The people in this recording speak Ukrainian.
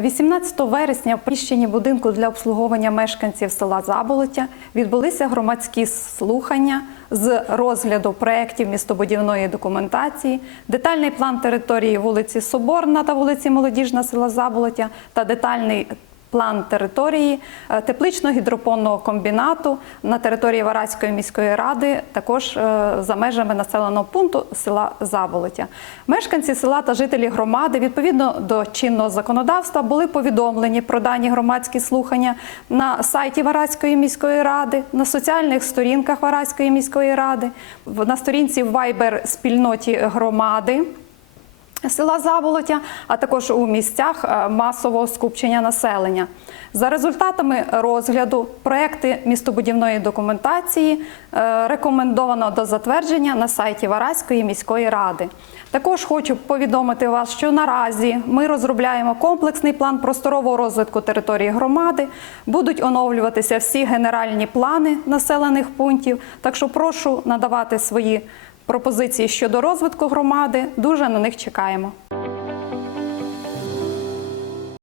18 вересня в приміщенні будинку для обслуговування мешканців села Заболотя відбулися громадські слухання з розгляду проєктів містобудівної документації, детальний план території вулиці Соборна та вулиці Молодіжна села Заболотя та детальний план території е, теплично-гідропонного комбінату на території Вараської міської ради, також е, за межами населеного пункту села Заболоття. Мешканці села та жителі громади відповідно до чинного законодавства були повідомлені про дані громадські слухання на сайті Вараської міської ради, на соціальних сторінках Вараської міської ради, на сторінці Viber спільноті громади села Заболоття, а також у місцях е, масового скупчення населення. За результатами розгляду проекти містобудівної документації е, рекомендовано до затвердження на сайті Вараської міської ради. Також хочу повідомити вас, що наразі ми розробляємо комплексний план просторового розвитку території громади. Будуть оновлюватися всі генеральні плани населених пунктів. Так що прошу надавати свої пропозиції щодо розвитку громади. Дуже на них чекаємо.